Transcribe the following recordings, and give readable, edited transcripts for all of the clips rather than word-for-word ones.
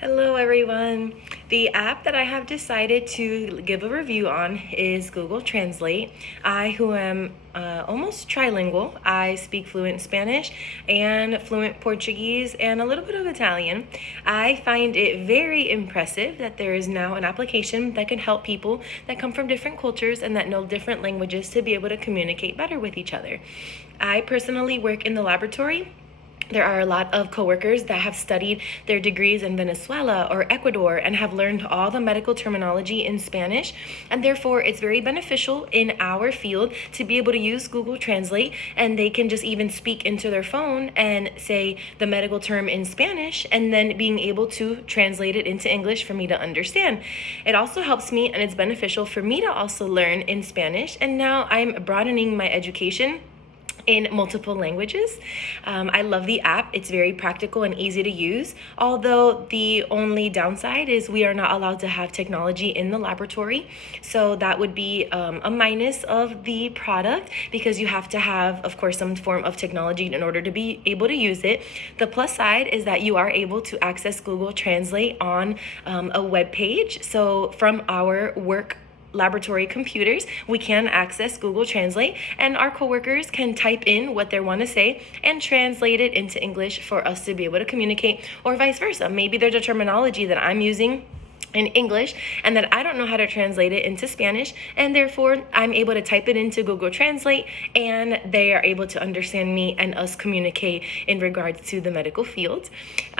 Hello everyone. The app that I have decided to give a review on is Google Translate. I, who am almost trilingual, I speak fluent Spanish and fluent Portuguese and a little bit of Italian. I find it very impressive that there is now an application that can help people that come from different cultures and that know different languages to be able to communicate better with each other. I personally work in the laboratory. There are a lot of coworkers that have studied their degrees in Venezuela or Ecuador and have learned all the medical terminology in Spanish, and therefore it's very beneficial in our field to be able to use Google Translate, and they can just even speak into their phone and say the medical term in Spanish and then being able to translate it into English for me to understand. It also helps me, and it's beneficial for me to also learn in Spanish, and now I'm broadening my education in multiple languages. I love the app. It's very practical and easy to use, although the only downside is we are not allowed to have technology in the laboratory. So that would be a minus of the product, because you have to have, of course, some form of technology in order to be able to use it. The plus side is that you are able to access Google Translate on a web page. So from our work laboratory computers, we can access Google Translate, and our coworkers can type in what they want to say and translate it into English for us to be able to communicate, or vice versa. Maybe there's a terminology that I'm using in English and that I don't know how to translate it into Spanish, and therefore I'm able to type it into Google Translate and they are able to understand me and us communicate in regards to the medical field.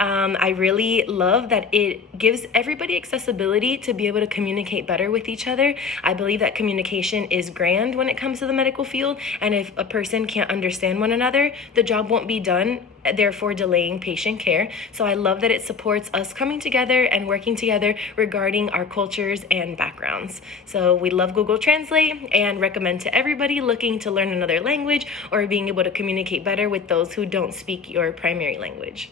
I really love that it gives everybody accessibility to be able to communicate better with each other. I believe that communication is grand when it comes to the medical field, and if a person can't understand one another, the job won't be done, therefore delaying patient care. So I love that it supports us coming together and working together regarding our cultures and backgrounds. So we love Google Translate and recommend to everybody looking to learn another language or being able to communicate better with those who don't speak your primary language.